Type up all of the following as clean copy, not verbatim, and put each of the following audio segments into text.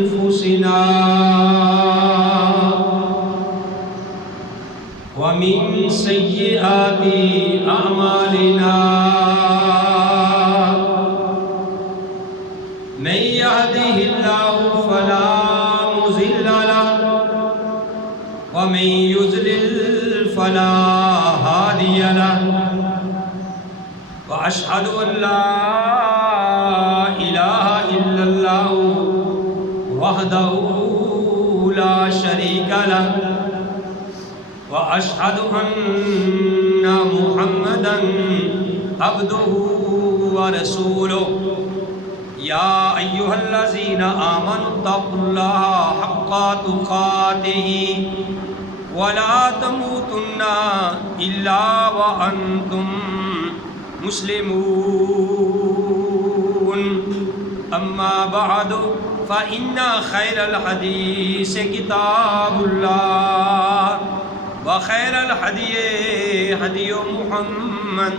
أنفسنا ومن سيئات أعمالنا من يهده الله فلا مضل له ومن يضلل فلا هادي له وأشهد أن لا إله إلا الله وحده لا شريك له وأشهد أن محمدا عبده ورسوله يا أيها الذين آمنوا اتقوا الله حق تقاته ولا تموتن إلا وأنتم مسلمون أما بعد فإن خير الحديث كتاب الله وخير الهدي هدي محمد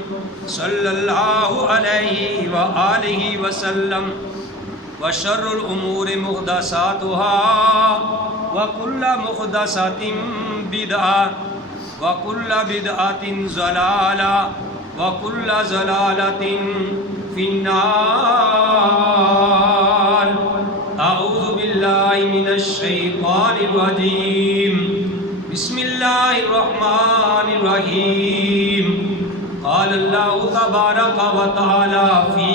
صلى الله عليه وآله وسلم وشر الأمور محدثاتها وكل محدثة بدعة وكل بدعة ضلالة وكل ضلالة في النار. أعوذ بالله من الشيطان الرجيم. بسم الله الرحمن الرحيم. قال الله تبارك وتعالى في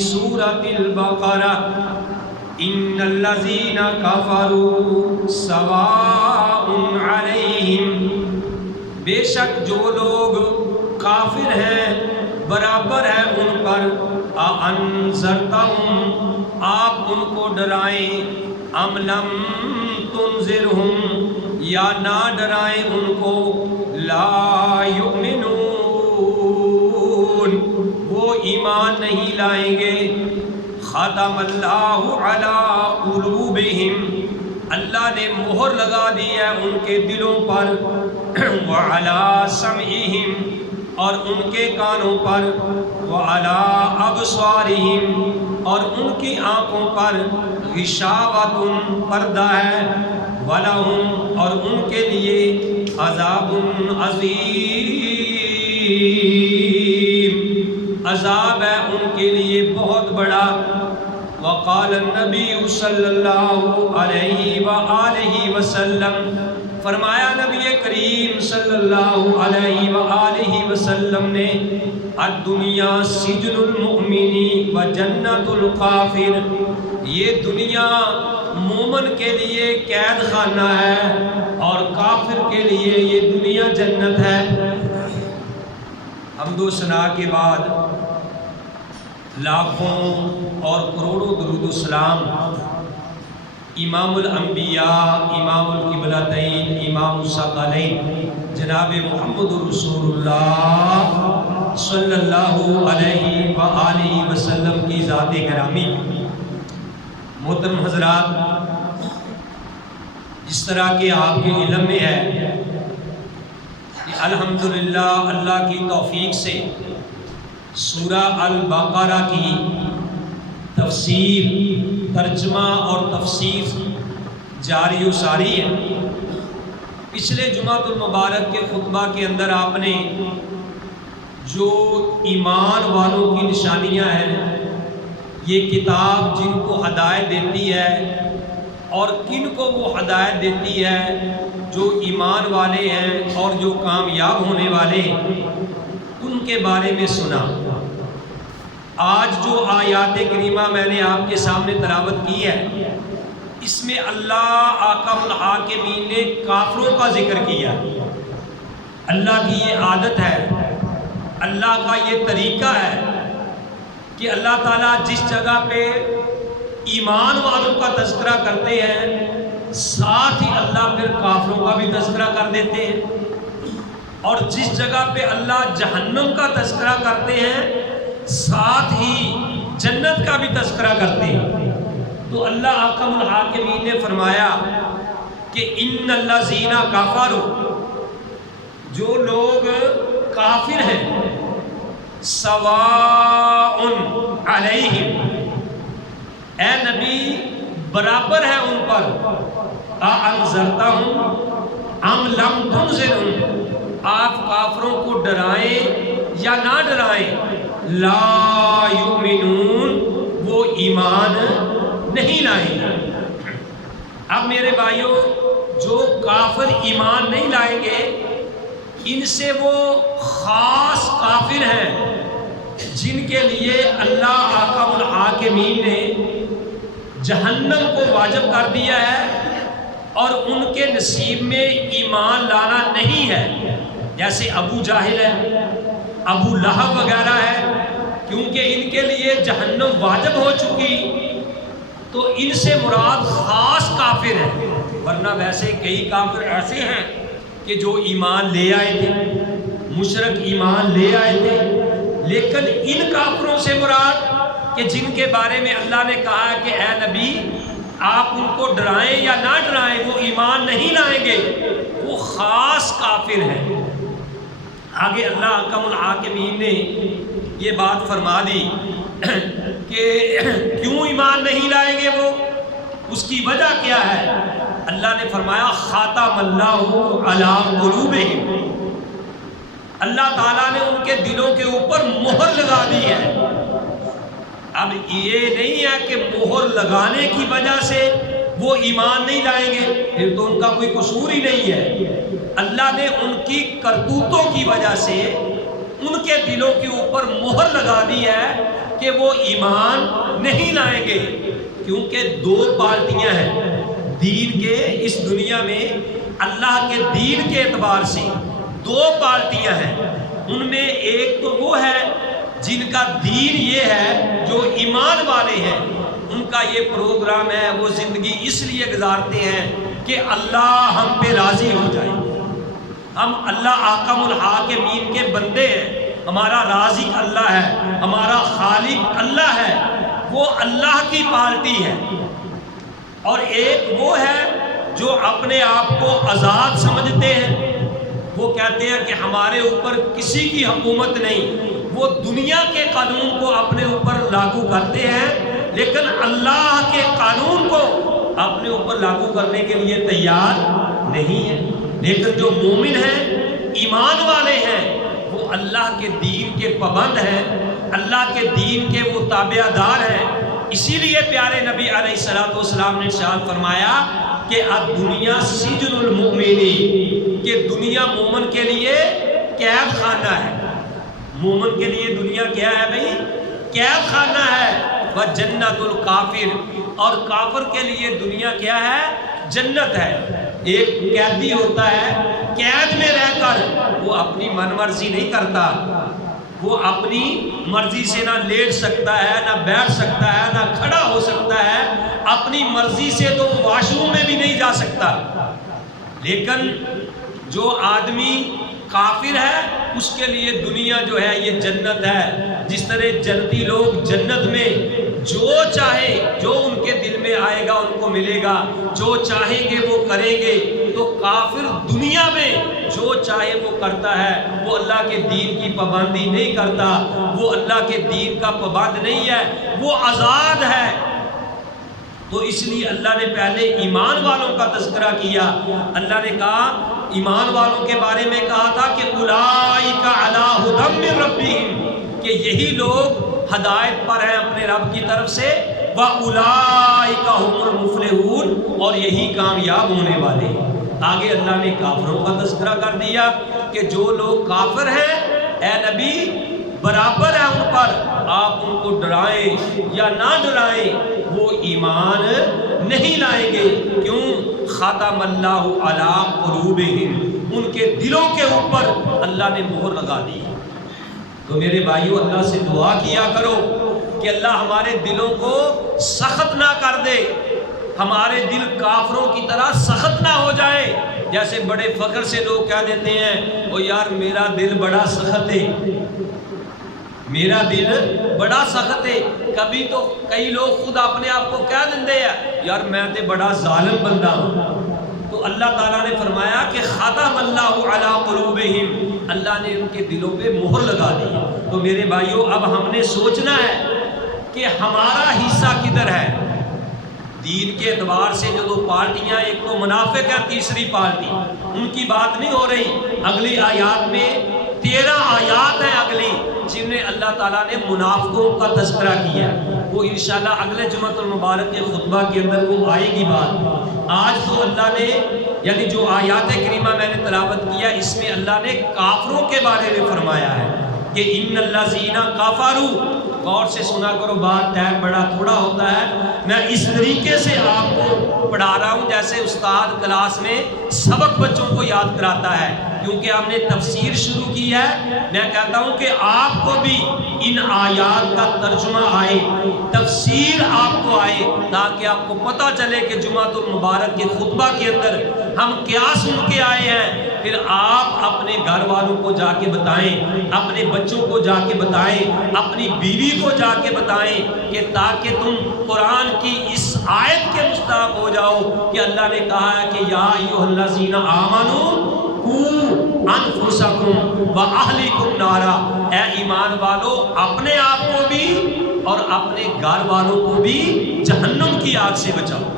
سورة البقرة إن الذين كفروا سواء عليهم، بے شک جو لوگ کافر ہیں برابر ہے ان پر، انذرتہم آپ ان کو ڈرائیں، ام لم تنذرہم یا نہ ڈرائیں ان کو، لا یؤمنون وہ ایمان نہیں لائیں گے. ختم اللہ علی قلوبہم اللہ نے مہر لگا دی ہے ان کے دلوں پر، وعلی سمعہم اور ان کے کانوں پر، وعلی ابصارہم اور ان کی آنکھوں پر، غشاوۃ پردہ ہے، وَلَهُمْ اور ان کے لیے عذاب عظیم عذاب ہے ان کے لیے بہت بڑا. وقال النبی صلی اللہ علیہ وآلہ وسلم فرمایا نبی کریم صلی اللہ علیہ وآلہ وسلم نے، الدنیا سجن المؤمن و جنت الکافر، یہ دنیا مومن کے لیے قید خانہ ہے اور کافر کے لیے یہ دنیا جنت ہے. حمد و ثنا کے بعد لاکھوں اور کروڑوں درود و سلام امام الانبیاء، امام القبلتین، امام الثقلین جناب محمد رسول اللہ صلی اللہ علیہ وآلہ وسلم کی ذات گرامی. محترم حضرات، جس طرح کہ آپ کے علم میں ہے کہ الحمدللہ اللہ کی توفیق سے سورہ البقرہ کی تفسیر، ترجمہ اور تفسیر جاری و ساری ہے. پچھلے جمعۃ المبارک کے خطبہ کے اندر آپ نے جو ایمان والوں کی نشانیاں ہیں، یہ کتاب جن کو ہدایت دیتی ہے اور کن کو وہ ہدایت دیتی ہے، جو ایمان والے ہیں اور جو کامیاب ہونے والے ہیں، ان کے بارے میں سنا. آج جو آیات کریمہ میں نے آپ کے سامنے تلاوت کی ہے، اس میں اللہ احکم الحاکمین نے کافروں کا ذکر کیا. اللہ کی یہ عادت ہے، اللہ کا یہ طریقہ ہے کہ اللہ تعالیٰ جس جگہ پہ ایمان والوں کا تذکرہ کرتے ہیں، ساتھ ہی اللہ پھر کافروں کا بھی تذکرہ کر دیتے ہیں، اور جس جگہ پہ اللہ جہنم کا تذکرہ کرتے ہیں، ساتھ ہی جنت کا بھی تذکرہ کرتے ہیں. تو اللہ احکم الحاکمین نے فرمایا کہ ان الذین کفروا، جو لوگ کافر ہیں، سواء علیہم، اے نبی برابر ہے ان پر انذرتہم ام لم تنذرہم، آپ کافروں کو ڈرائیں یا نہ ڈرائیں، لا یؤمنون، وہ ایمان نہیں لائیں گے۔ اب میرے بھائیوں، جو کافر ایمان نہیں لائیں گے ان سے وہ خاص کافر ہیں جن کے لیے اللہ احکم الحاکمین نے جہنم کو واجب کر دیا ہے اور ان کے نصیب میں ایمان لانا نہیں ہے، جیسے ابو جاہل ہے، ابو لہب وغیرہ ہے، کیونکہ ان کے لیے جہنم واجب ہو چکی تو ان سے مراد خاص کافر ہیں، ورنہ ویسے کئی کافر ایسے ہیں کہ جو ایمان لے آئے تھے، مشرک ایمان لے آئے تھے، لیکن ان کافروں سے مراد کہ جن کے بارے میں اللہ نے کہا کہ اے نبی آپ ان کو ڈرائیں یا نہ ڈرائیں وہ ایمان نہیں لائیں گے، وہ خاص کافر ہیں۔ آگے اللہ احکم الحاکمین نے یہ بات فرما دی کہ کیوں ایمان نہیں لائیں گے وہ، اس کی وجہ کیا ہے؟ اللہ نے فرمایا خاتم اللہ علی قلوبہم، اللہ تعالیٰ نے ان کے دلوں کے اوپر مہر لگا دی ہے۔ اب یہ نہیں ہے کہ مہر لگانے کی وجہ سے وہ ایمان نہیں لائیں گے، پھر تو ان کا کوئی قصور ہی نہیں ہے، اللہ نے ان کی کرتوتوں کی وجہ سے ان کے دلوں کے اوپر مہر لگا دی ہے کہ وہ ایمان نہیں لائیں گے، کیونکہ دو پارٹیاں ہیں دین کے اس دنیا میں، اللہ کے دین کے اعتبار سے دو پارٹیاں ہیں، ان میں ایک تو وہ ہے جن کا دین یہ ہے جو ایمان والے ہیں، ان کا یہ پروگرام ہے، وہ زندگی اس لیے گزارتے ہیں کہ اللہ ہم پہ راضی ہو جائے، ہم اللہ احکم الحاکمین کے بندے ہیں، ہمارا رازق اللہ ہے، ہمارا خالق اللہ ہے، وہ اللہ کی پارٹی ہے۔ اور ایک وہ ہے جو اپنے آپ کو آزاد سمجھتے ہیں، وہ کہتے ہیں کہ ہمارے اوپر کسی کی حکومت نہیں، وہ دنیا کے قانون کو اپنے اوپر لاگو کرتے ہیں لیکن اللہ کے قانون کو اپنے اوپر لاگو کرنے کے لیے تیار نہیں ہے۔ لیکن جو مومن ہیں، ایمان والے ہیں، وہ اللہ کے دین کے پابند ہیں، اللہ کے دین کے وہ تابع دار ہیں۔ اسی لیے پیارے نبی علیہ السلام نے ارشاد فرمایا کہ الدنیا سجن المؤمنین، کہ دنیا مومن کے لیے قید خانہ ہے، مومن کے لیے دنیا کیا ہے بھائی؟ قید خانہ ہے، وجنت الکافر، اور کافر کے لیے دنیا کیا ہے؟ جنت ہے۔ ایک قیدی ہوتا ہے، قید میں رہ کر وہ اپنی من مرضی نہیں کرتا، وہ اپنی مرضی سے نہ لیٹ سکتا ہے، نہ بیٹھ سکتا ہے، نہ کھڑا ہو سکتا ہے، اپنی مرضی سے تو وہ واش روم میں بھی نہیں جا سکتا۔ لیکن جو آدمی کافر ہے اس کے لیے دنیا جو ہے یہ جنت ہے، جس طرح جنتی لوگ جنت میں جو چاہے، جو ان کے دل میں آئے گا ان کو ملے گا، جو چاہیں گے وہ کریں گے، تو کافر دنیا میں جو چاہے وہ کرتا ہے، وہ اللہ کے دین کی پابندی نہیں کرتا، وہ اللہ کے دین کا پابند نہیں ہے، وہ آزاد ہے۔ تو اس لیے اللہ نے پہلے ایمان والوں کا تذکرہ کیا، اللہ نے کہا ایمان والوں کے بارے میں کہا تھا کہ اولئک علی ھدی من ربہم، کہ یہی لوگ ہدایت پر ہیں اپنے رب کی طرف سے، واولئک ھم المفلحون، اور یہی کامیاب ہونے والے ہیں۔ آگے اللہ نے کافروں کا تذکرہ کر دیا کہ جو لوگ کافر ہیں اے نبی برابر ہے ان پر، آپ ان کو ڈرائیں یا نہ ڈرائیں وہ ایمان نہیں لائیں گے، کیوں؟ ختم اللہ علی قلوبہم، ان کے دلوں کے اوپر اللہ نے مہر لگا دی۔ تو میرے بھائیو اللہ سے دعا کیا کرو کہ اللہ ہمارے دلوں کو سخت نہ کر دے، ہمارے دل کافروں کی طرح سخت نہ ہو جائے، جیسے بڑے فخر سے لوگ کہہ دیتے ہیں او یار میرا دل بڑا سخت ہے، میرا دل بڑا سخت ہے۔ کبھی تو کئی لوگ خود اپنے آپ کو کہہ دیندے ہیں یار میں تے بڑا ظالم بندہ ہوں۔ تو اللہ تعالیٰ نے فرمایا کہ ختم اللہ علی قلوبہم، اللہ نے ان کے دلوں پہ مہر لگا دی۔ تو میرے بھائیوں اب ہم نے سوچنا ہے کہ ہمارا حصہ کدھر ہے، دین کے اعتبار سے جو دو پارٹیاں، ایک تو منافق ہے، تیسری پارٹی، ان کی بات نہیں ہو رہی۔ اگلی آیات میں 13 آیات ہیں اگلی جن میں اللہ تعالیٰ نے منافقوں کا تذکرہ کیا، وہ انشاءاللہ اگلے جمعہ المبارک کے خطبہ کے اندر وہ آئے گی بات۔ آج تو اللہ نے یعنی جو آیات کریمہ میں نے تلاوت کیا، اس میں اللہ نے کافروں کے بارے میں فرمایا ہے کہ ان الذین کفروا، غور سے سنا کرو، بات ٹائم بڑا تھوڑا ہوتا ہے، میں اس طریقے سے آپ کو پڑھا رہا ہوں جیسے استاد کلاس میں سبق بچوں کو یاد کراتا ہے، کیونکہ ہم نے تفسیر شروع کی ہے۔ میں کہتا ہوں کہ آپ کو بھی ان آیات کا ترجمہ آئے، تفسیر آپ کو آئے، تاکہ آپ کو پتہ چلے کہ جمعہ المبارک کے خطبہ کے اندر ہم کیا سن کے آئے ہیں۔ پھر آپ اپنے گھر والوں کو جا کے بتائیں، اپنے بچوں کو جا کے بتائیں، اپنی بیوی کو جا کے بتائیں، کہ تاکہ تم قرآن کی اس آیت کے مستحق ہو جاؤ کہ اللہ نے کہا ہے کہ یا ایھا الذین آمنوا قوا انفسکم واہلکم نارا، اے ایمان والو اپنے آپ کو بھی اور اپنے گھر والوں کو بھی جہنم کی آگ سے بچاؤ،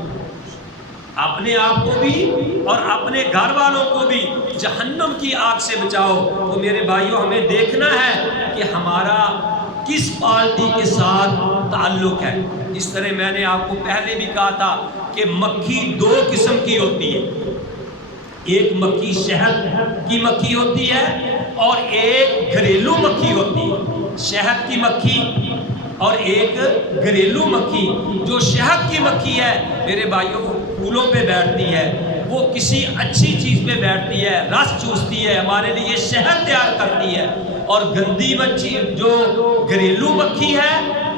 اپنے آپ کو بھی اور اپنے گھر والوں کو بھی جہنم کی آگ سے بچاؤ۔ تو میرے بھائیوں، ہمیں دیکھنا ہے کہ ہمارا کس پارٹی کے ساتھ تعلق ہے۔ اس طرح میں نے آپ کو پہلے بھی کہا تھا کہ مکھی 2 قسم کی ہوتی ہے، ایک مکھی شہد کی مکھی ہوتی ہے اور ایک گھریلو مکھی ہوتی ہے، شہد کی مکھی اور ایک گھریلو مکھی۔ جو شہد کی مکھی ہے میرے بھائیوں، وہ پھولوں پہ بیٹھتی ہے، وہ کسی اچھی چیز پہ بیٹھتی ہے، رس چوستی ہے، ہمارے لیے شہد تیار کرتی ہے، اور گندی مچھی جو گھریلو مکھی ہے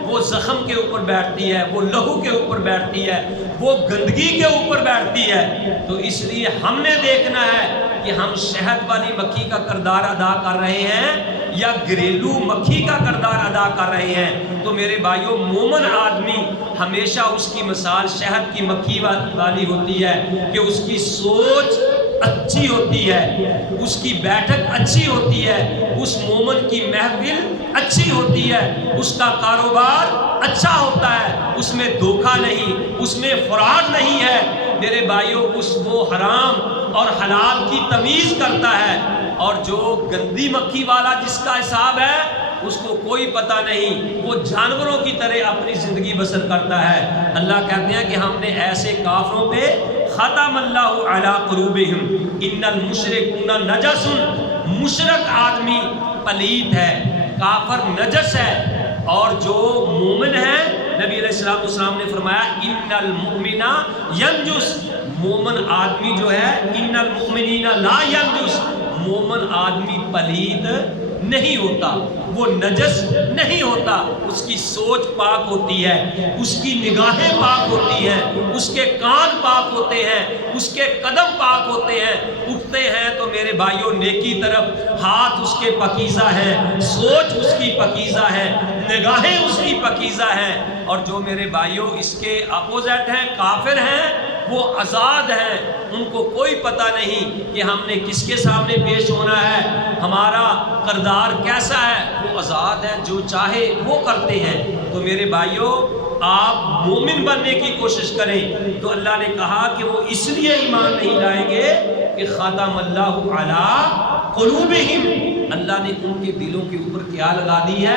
وہ زخم کے اوپر بیٹھتی ہے، وہ لہو کے اوپر بیٹھتی ہے، وہ گندگی کے اوپر بیٹھتی ہے۔ تو اس لیے ہم نے دیکھنا ہے کہ ہم شہد والی مکھی کا کردار ادا کر رہے ہیں یا گھریلو مکھی کا کردار ادا کر رہے ہیں۔ تو میرے بھائیوں، مومن آدمی ہمیشہ اس کی مثال شہد کی مکھی والی ہوتی ہے کہ اس کی سوچ اچھی ہوتی ہے، اس کی بیٹھک اچھی ہوتی ہے، اس مومن کی محفل اچھی ہوتی ہے، اس کا کاروبار اچھا ہوتا ہے، اس میں دھوکہ نہیں، اس میں فراڈ نہیں ہے۔ میرے بھائیوں، وہ حرام اور حلال کی تمیز کرتا ہے، اور جو گندی مکھی والا جس کا حساب ہے اس کو کوئی پتہ نہیں، وہ جانوروں کی طرح اپنی زندگی بسر کرتا ہے۔ اللہ کہتے ہیں کہ ہم نے ایسے کافروں پہ ختم اللہ علی قلوبہم ان المشرکون نجس، مشرک آدمی پلیت ہے، کافر نجس ہے، اور جو مومن ہے نبی علیہ السلام نے فرمایا ان المؤمن ینجس، مومن آدمی جو ہے ان المؤمنین لا ینجس، مومن آدمی پلید نہیں ہوتا، وہ نجس نہیں ہوتا، اس کی سوچ پاک ہوتی ہے، اس کی نگاہیں پاک ہوتی ہیں، اس کے کان پاک ہوتے ہیں، اس کے قدم پاک ہوتے ہیں، اٹھتے ہیں تو میرے بھائیوں نیکی طرف ہاتھ اس کے پاکیزہ ہیں، سوچ اس کی پاکیزہ ہے، نگاہیں اس کی پاکیزہ ہیں۔ اور جو میرے بھائیوں اس کے اپوزٹ ہیں، کافر ہیں، وہ آزاد ہیں، ان کو کوئی پتہ نہیں کہ ہم نے کس کے سامنے پیش ہونا ہے، ہمارا کردار کیسا ہے، وہ آزاد ہے، جو چاہے وہ کرتے ہیں۔ تو میرے بھائیوں، آپ مومن بننے کی کوشش کریں۔ تو اللہ نے کہا کہ وہ اس لیے ایمان نہیں لائیں گے کہ ختم اللہ علی قلوبہم، اللہ نے ان کے دلوں کے اوپر کیا لگا دی ہے؟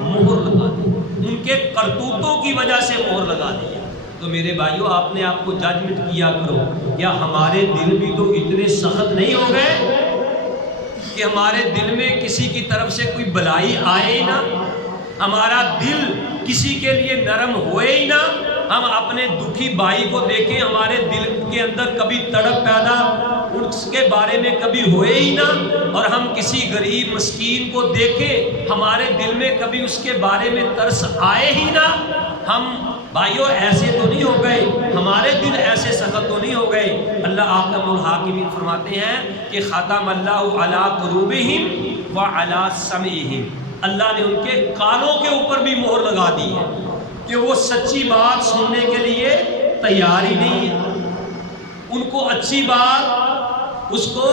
مہر لگا دی، ان کے کرتوتوں کی وجہ سے مہر لگا دی ہے۔ تو میرے بھائیوں، آپ نے آپ کو ججمنٹ کیا کرو، کیا ہمارے دل بھی تو اتنے سخت نہیں ہو گئے کہ ہمارے دل میں کسی کی طرف سے کوئی بلائی آئے ہی نہ، ہمارا دل کسی کے لیے نرم ہوئے ہی نہ، ہم اپنے دکھی بھائی کو دیکھیں، ہمارے دل کے اندر کبھی تڑپ پیدا اس کے بارے میں کبھی ہوئے ہی نہ، اور ہم کسی غریب مسکین کو دیکھیں ہمارے دل میں کبھی اس کے بارے میں ترس آئے ہی نہ۔ ہم بھائیوں ایسے تو نہیں ہو گئے، ہمارے دل ایسے سخت تو نہیں ہو گئے۔ اللہ احکم الحاکمین فرماتے ہیں کہ ختم اللہ علی قلوبہم وعلی سمعہم، اللہ نے ان کے کانوں کے اوپر بھی مہر لگا دی ہے کہ وہ سچی بات سننے کے لیے تیار ہی نہیں ہے، ان کو اچھی بات، اس کو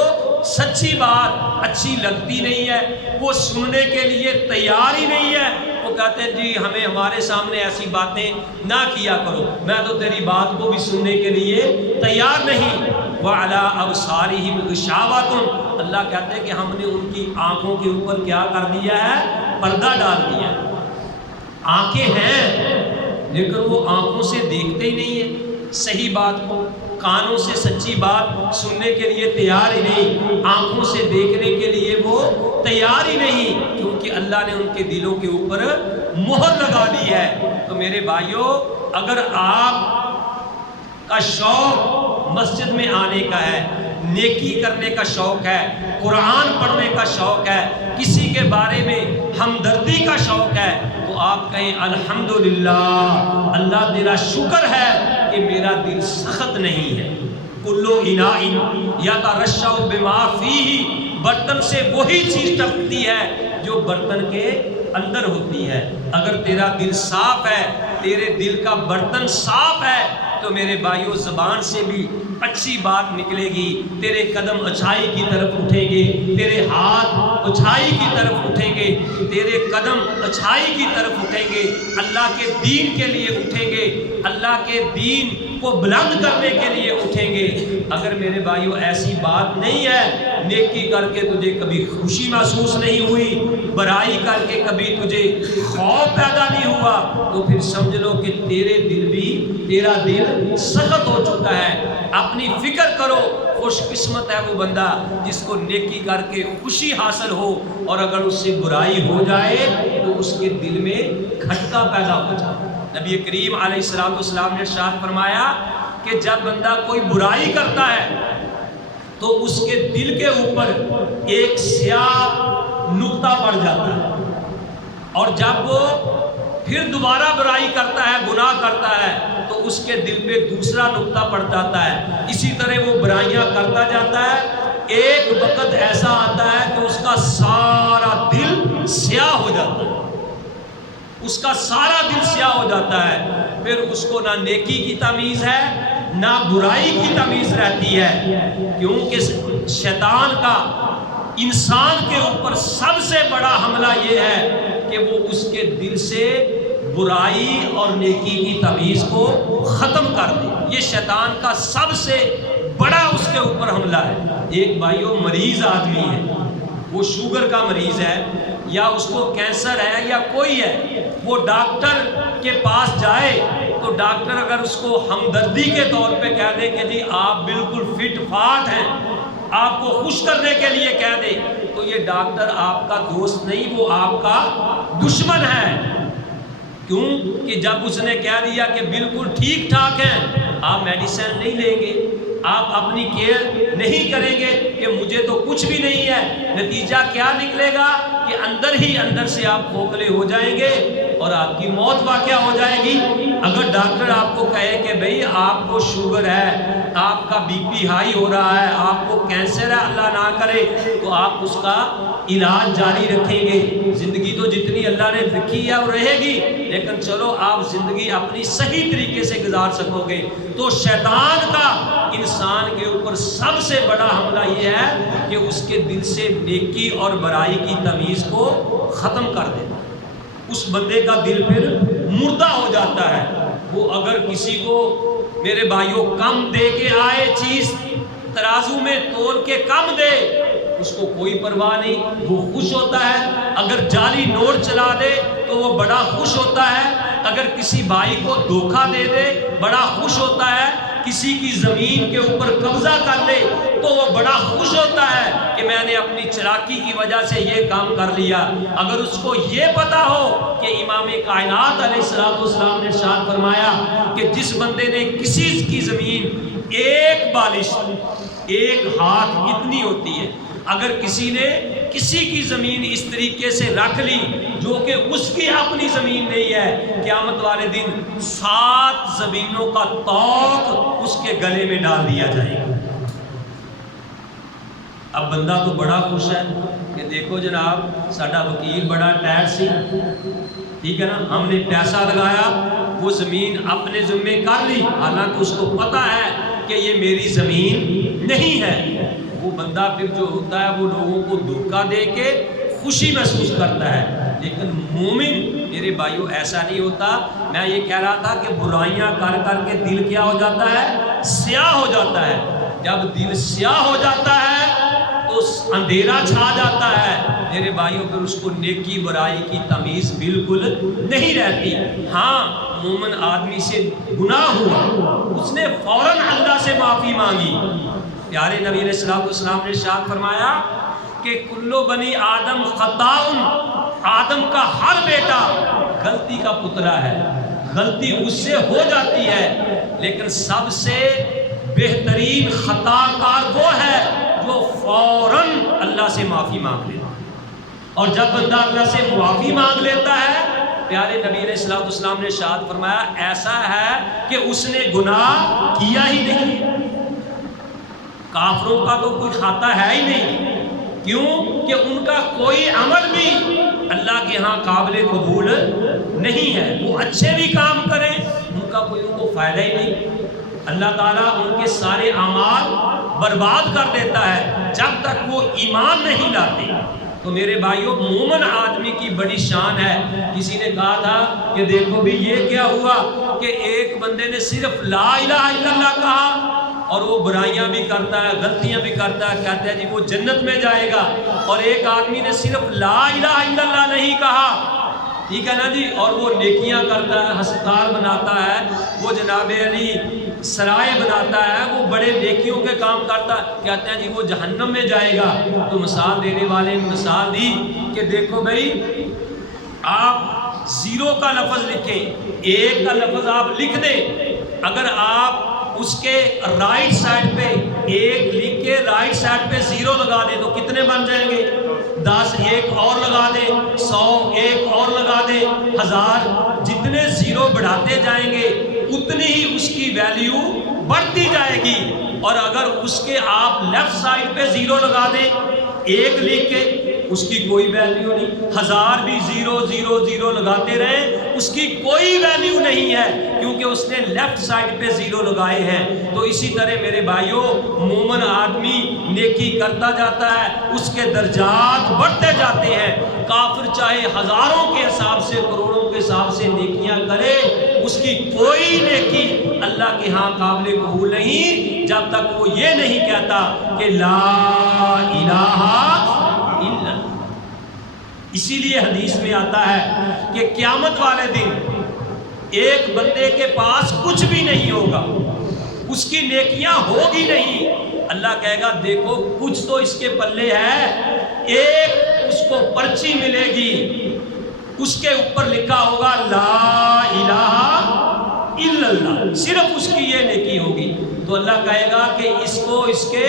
سچی بات اچھی لگتی نہیں ہے، وہ سننے کے لیے تیار ہی نہیں ہے۔ وہ کہتے ہیں جی ہمیں ہمارے سامنے ایسی باتیں نہ کیا کرو، میں تو تیری بات کو بھی سننے کے لیے تیار نہیں۔ وَعَلَىٰ أَبْصَارِهِمْ غِشَاوَةٌ، اللہ کہتے ہیں کہ ہم نے ان کی آنکھوں کے اوپر کیا کر دیا ہے؟ پردہ ڈال دیا ہے۔ آنکھیں ہیں لیکن وہ آنکھوں سے دیکھتے ہی نہیں ہیں صحیح بات کو، کانوں سے سچی بات سننے کے لیے تیار ہی نہیں، آنکھوں سے دیکھنے کے لیے وہ تیار ہی نہیں، کیونکہ اللہ نے ان کے دلوں کے اوپر مہر لگا دی ہے۔ تو میرے بھائیوں، اگر آپ کا شوق مسجد میں آنے کا ہے، نیکی کرنے کا شوق ہے، قرآن پڑھنے کا شوق ہے، کسی کے بارے میں ہمدردی کا شوق ہے، تو آپ کہیں الحمدللہ، اللہ تیرا شکر ہے کہ میرا دل سخت نہیں ہے۔ کلو اناء یترشح بما فیہ، برتن سے وہی چیز ٹپکتی ہے جو برتن کے اندر ہوتی ہے۔ اگر تیرا دل صاف ہے، تیرے دل کا برتن صاف ہے، تو میرے بھائیوں زبان سے بھی اچھی بات نکلے گی، تیرے قدم اچھائی کی طرف اٹھیں گے، تیرے ہاتھ اچھائی کی طرف اٹھیں گے، تیرے قدم اچھائی کی طرف اٹھیں گے، اللہ کے دین کے لیے اٹھیں گے، اللہ کے دین کو بلند کرنے کے لیے اٹھیں گے۔ اگر میرے بھائیوں ایسی بات نہیں ہے، نیکی کر کے تجھے کبھی خوشی محسوس نہیں ہوئی، برائی کر کے کبھی تجھے خوف پیدا نہیں ہوا، تو پھر سمجھ لو کہ تیرا دل سخت ہو چکا ہے۔ اپنی فکر کرو، خوش قسمت ہے وہ بندہ جس کو نیکی کر کے خوشی حاصل ہو، اور اگر اس سے برائی ہو جائے تو اس کے دل میں کھٹکا پیدا ہو جائے۔ نبی کریم علیہ السلام نے ارشاد فرمایا کہ جب بندہ کوئی برائی کرتا ہے تو اس کے دل کے اوپر ایک سیاہ نقطہ پڑ جاتا ہے، اور جب وہ پھر دوبارہ برائی کرتا ہے، گناہ کرتا ہے، تو اس کے دل پہ دوسرا نقطہ پڑ جاتا ہے۔ اسی طرح وہ برائیاں کرتا جاتا ہے، ایک وقت ایسا آتا ہے کہ اس کا سارا دل سیاہ ہو جاتا ہے، اس کا سارا دل سیاہ ہو جاتا ہے، پھر اس کو نہ نیکی کی تمیز ہے نہ برائی کی تمیز رہتی ہے، کیونکہ شیطان کا انسان کے اوپر سب سے بڑا حملہ یہ ہے کہ وہ اس کے دل سے برائی اور نیکی کی تمیز کو ختم کر دے۔ یہ شیطان کا سب سے بڑا اس کے اوپر حملہ ہے۔ ایک بھائیوں مریض آدمی ہے، وہ شوگر کا مریض ہے، یا اس کو کینسر ہے، یا کوئی ہے، وہ ڈاکٹر کے پاس جائے تو ڈاکٹر اگر اس کو ہمدردی کے طور پہ کہہ دے کہ جی آپ بالکل فٹ فاٹ ہیں، آپ کو خوش کرنے کے لیے کہہ دے، تو یہ ڈاکٹر آپ کا دوست نہیں، وہ آپ کا دشمن ہے۔ کیوں کہ جب اس نے کہہ دیا کہ بالکل ٹھیک ٹھاک ہیں، آپ میڈیسن نہیں لیں گے، آپ اپنی کیئر نہیں کریں گے کہ مجھے تو کچھ بھی نہیں ہے، نتیجہ کیا نکلے گا کہ اندر ہی اندر سے آپ کھوکھلے ہو جائیں گے اور آپ کی موت واقع ہو جائے گی۔ اگر ڈاکٹر آپ کو کہے کہ بھئی آپ کو شوگر ہے، آپ کا بی پی ہائی ہو رہا ہے، آپ کو کینسر ہے، اللہ نہ کرے، تو آپ اس کا علاج جاری رکھیں گے۔ زندگی تو جتنی اللہ نے رکھی ہے وہ رہے گی، لیکن چلو آپ زندگی اپنی صحیح طریقے سے گزار سکو گے۔ تو شیطان کا انسان کے اوپر سب سے بڑا حملہ یہ ہے کہ اس کے دل سے نیکی اور برائی کی تمیز کو ختم کر دیتا ہے۔ اس بندے کا دل پھر مردہ ہو جاتا ہے۔ وہ اگر کسی کو میرے بھائیوں کم دے کے آئے چیز، ترازو میں تول کے کم دے، اس کو کوئی پرواہ نہیں، وہ خوش ہوتا ہے۔ اگر جعلی نوٹ چلا دے تو وہ بڑا خوش ہوتا ہے۔ اگر کسی بھائی کو دھوکہ دے دے بڑا خوش ہوتا ہے۔ کسی کی زمین کے اوپر قبضہ کر لے تو وہ بڑا خوش ہوتا ہے کہ میں نے اپنی چلاکی کی وجہ سے یہ کام کر لیا۔ اگر اس کو یہ پتا ہو کہ امام کائنات علیہ السلام نے ارشاد فرمایا کہ جس بندے نے کسی کی زمین ایک بالش، ایک ہاتھ اتنی ہوتی ہے، اگر کسی نے کسی کی زمین اس طریقے سے رکھ لی جو کہ اس کی اپنی زمین نہیں ہے، قیامت والے دن 7 زمینوں کا طوق اس کے گلے میں ڈال دیا جائے گا۔ اب بندہ تو بڑا خوش ہے کہ دیکھو جناب ساڈا وکیل بڑا ٹائٹ سی، ٹھیک ہے نا، ہم نے پیسہ لگایا، وہ زمین اپنے ذمے کر لی، حالانکہ اس کو پتا ہے کہ یہ میری زمین نہیں ہے۔ وہ بندہ پھر جو ہوتا ہے وہ لوگوں کو دھوکہ دے کے خوشی محسوس کرتا ہے۔ لیکن مومن میرے بھائیوں ایسا نہیں ہوتا. میں یہ کہہ رہا تھا کہ برائیاں کر کر کے دل کیا ہو جاتا ہے؟ سیاہ ہو جاتا ہے. جب دل سیاہ ہو جاتا ہے تو اندھیرا چھا جاتا ہے میرے بھائیوں. پھر اس کو نیکی برائی کی تمیز بالکل نہیں رہتی. ہاں مومن آدمی سے گناہ ہوا, اس نے فوراً اللہ سے معافی مانگی. پیارے نبی علیہ السلام نے ارشاد فرمایا کہ کلو بنی آدم خطاؤن, آدم کا ہر بیٹا غلطی کا پتلا ہے, غلطی اس سے ہو جاتی ہے, لیکن سب سے بہترین خطا کار وہ ہے جو فوراً اللہ سے معافی مانگ لیتا. اور جب بندہ اللہ سے معافی مانگ لیتا ہے, پیارے نبی علیہ السلام نے ارشاد فرمایا ایسا ہے کہ اس نے گناہ کیا ہی نہیں. کافروں کا تو کوئی کھاتا ہے ہی نہیں. کیوں کہ ان کا کوئی عمل بھی اللہ کے ہاں قابل قبول نہیں ہے. وہ اچھے بھی کام کریں ان کا کوئی ان کو فائدہ ہی نہیں. اللہ تعالیٰ ان کے سارے اعمال برباد کر دیتا ہے جب تک وہ ایمان نہیں لاتے. تو میرے بھائیوں مومن آدمی کی بڑی شان ہے. کسی نے کہا تھا کہ دیکھو بھی یہ کیا ہوا کہ ایک بندے نے صرف لا الہ الا اللہ کہا اور وہ برائیاں بھی کرتا ہے, غلطیاں بھی کرتا ہے, کہتے ہیں جی وہ جنت میں جائے گا. اور ایک آدمی نے صرف لا الہ الا اللہ نہیں کہا, ٹھیک ہے نا جی, اور وہ نیکیاں کرتا ہے, ہسپتال بناتا ہے, وہ جناب علی سرائے بناتا ہے, وہ بڑے نیکیوں کے کام کرتا ہے, کہتے ہیں جی وہ جہنم میں جائے گا. تو مثال دینے والے مثال دی کہ دیکھو بھائی آپ 0 کا لفظ لکھیں, 1 کا لفظ آپ لکھ دیں, اگر آپ اس کے رائٹ سائڈ پہ 1 لکھ کے رائٹ سائڈ پہ 0 لگا دیں تو کتنے بن جائیں گے؟ 10. 1 اور لگا دیں 100, 1 اور لگا دیں 1000. جتنے 0 بڑھاتے جائیں گے اتنی ہی اس کی ویلیو بڑھتی جائے گی. اور اگر اس کے آپ لیفٹ سائڈ پہ 0 لگا دیں 1 لکھ کے, اس کی کوئی ویلیو نہیں. 1000 بھی 0 0 0 لگاتے رہیں اس کی کوئی ویلیو نہیں ہے کیونکہ اس نے لیفٹ سائڈ پہ 0 لگائے ہیں. تو اسی طرح میرے بھائیوں مومن آدمی نیکی کرتا جاتا ہے, اس کے درجات بڑھتے جاتے ہیں. کافر چاہے ہزاروں کے حساب سے کروڑوں کے حساب سے نیکیاں کرے, اس کی کوئی نیکی اللہ کے ہاں قابل قبول نہیں جب تک وہ یہ نہیں کہتا کہ لا الہ الا اللہ. اسی لیے حدیث میں آتا ہے کہ قیامت والے دن ایک بندے کے پاس کچھ بھی نہیں ہوگا, اس کی نیکیاں ہوگی نہیں. اللہ کہے گا دیکھو کچھ تو اس کے پلے ہے, ایک اس کو پرچی ملے گی, اس کے اوپر لکھا ہوگا لا الہ الا اللہ, صرف اس کی یہ نیکی ہوگی. تو اللہ کہے گا کہ اس کو اس کے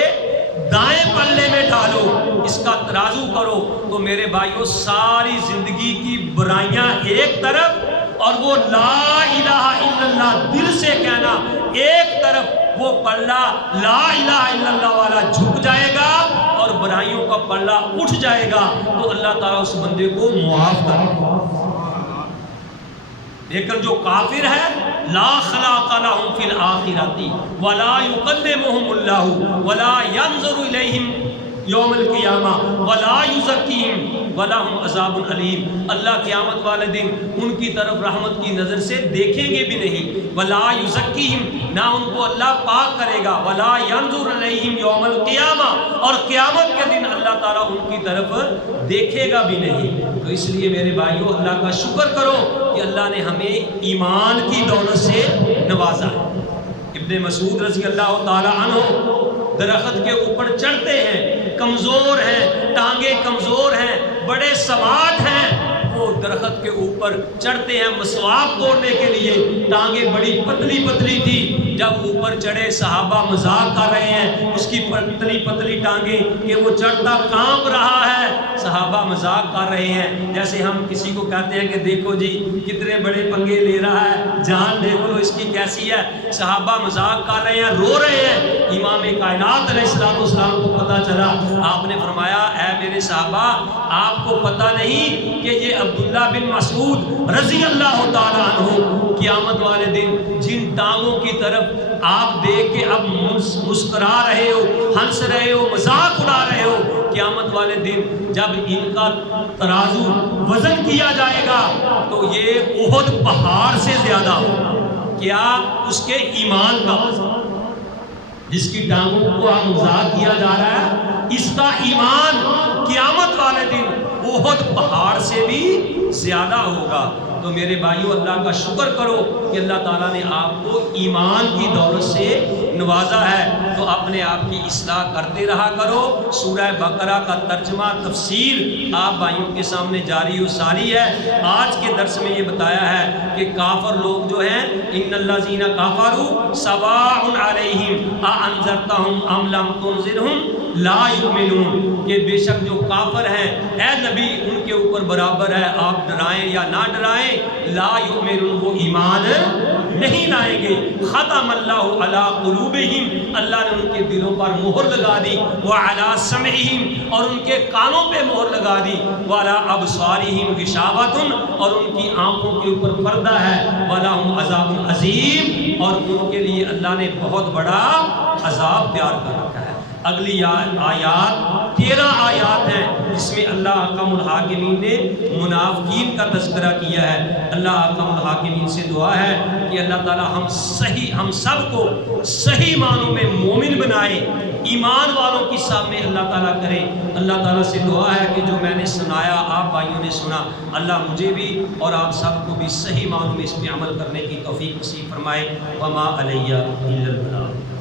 دائیں پلے میں ڈالو, اس کا ترازو کرو. تو میرے بھائیوں ساری زندگی کی برائیاں ایک طرف اور وہ لا الہ الا اللہ دل سے کہنا ایک طرف, وہ پلہ لا الہ الا اللہ والا جھک جائے گا اور برائیوں کا پلہ اٹھ جائے گا. تو اللہ تعالیٰ اس بندے کو معاف کرے گا. لیکن جو کافر ہے لا خلاق لهم فی الآخرۃ ولا یکلمهم اللہ ولا ینظر الیہم یوم القیامہ ولا یزکیہم ولہم عذاب علیم. اللہ قیامت والے دن ان کی طرف رحمت کی نظر سے دیکھیں گے بھی نہیں. ولا یزکیہم, نہ ان کو اللہ پاک کرے گا. ولا ینظر الیہم یوم القیامہ, اور قیامت کے دن اللہ تعالیٰ ان کی طرف دیکھے گا بھی نہیں. تو اس لیے میرے بھائیوں اللہ کا شکر کرو کہ اللہ نے ہمیں ایمان کی دولت سے نوازا ہے. ابن مسعود رضی اللہ تعالیٰ عنہ درخت کے اوپر چڑھتے ہیں, کمزور ہیں, ٹانگیں کمزور ہیں, بڑے سماٹ ہیں, وہ درخت کے اوپر چڑھتے ہیں مسواک توڑنے کے لیے, ٹانگیں بڑی پتلی پتلی تھی. جب اوپر چڑھے صحابہ مذاق کر رہے ہیں اس کی پتلی پتلی ٹانگیں کہ وہ چڑھتا کانپ رہا ہے. صحابہ مذاق کر رہے ہیں جیسے ہم کسی کو کہتے ہیں کہ دیکھو جی کتنے بڑے پنگے لے رہا ہے, جان دیکھو اس کی کیسی ہے. صحابہ مذاق کر رہے ہیں, رو رہے ہیں. امام کائنات علیہ السلام کو پتہ چلا, آپ نے فرمایا اے میرے صحابہ آپ کو پتہ نہیں کہ یہ عبداللہ بن مسعود رضی اللہ تعالیٰ عنہ قیامت والے دن جن ٹانگوں کی طرف آپ دیکھ کے اب مسکرا رہے ہو، ہنس رہے ہو، مذاق اڑا رہے ہو، قیامت والے دن جب ان کا ترازو وزن کیا جائے گا تو یہ احد پہاڑ سے زیادہ ہو. کیا؟ اس کے ایمان کا وزن. جس کی ٹانگوں کو مذاق کیا جا رہا ہے، اس کا ایمان قیامت والے دن احد پہاڑ سے بھی زیادہ ہوگا. تو میرے بھائیو، اللہ کا شکر کرو کہ اللہ تعالیٰ نے آپ کو ایمان کی دولت سے نوازا ہے. تو اپنے آپ کی اصلاح کرتے رہا کرو. سورہ بقرہ کا ترجمہ تفسیر آپ بھائیوں کے سامنے جاری و ساری ہے. آج کے درس میں یہ بتایا ہے کہ کافر لوگ جو ہیں، ان الذین کفروا سواء علیہم اانذرتہم ام لم تنذرہم لا یؤمنون، کہ بے شک جو کافر ہیں اے نبی ان کے اوپر برابر ہے، آپ ڈرائیں یا نہ ڈرائیں، لا یؤمنون، وہ ایمان نہیں لائیں گے. ختم اللہ علی قلوبہم، اللہ نے ان کے دلوں پر مہر لگا دی، وعلی سمعہم، اور ان کے کانوں پہ مہر لگا دی، وعلی ابصارہم غشاوۃ، اور ان کی آنکھوں کے اوپر پردہ ہے، ولہم عذاب عظیم، اور ان کے لیے اللہ نے بہت بڑا عذاب تیار کر رکھا ہے. اگلی آیات 13 آیات ہیں جس میں اللہ احکم الحاکمین نے منافقین کا تذکرہ کیا ہے. اللہ احکم الحاکمین سے دعا ہے کہ اللہ تعالی ہم سب کو صحیح معنوں میں مومن بنائے، ایمان والوں کی سامنے اللہ تعالیٰ کرے. اللہ تعالیٰ سے دعا ہے کہ جو میں نے سنایا، آپ بھائیوں نے سنا، اللہ مجھے بھی اور آپ سب کو بھی صحیح معنوں میں اس پہ عمل کرنے کی توفیق نصیب فرمائے. وما علیہ الا البلاغ.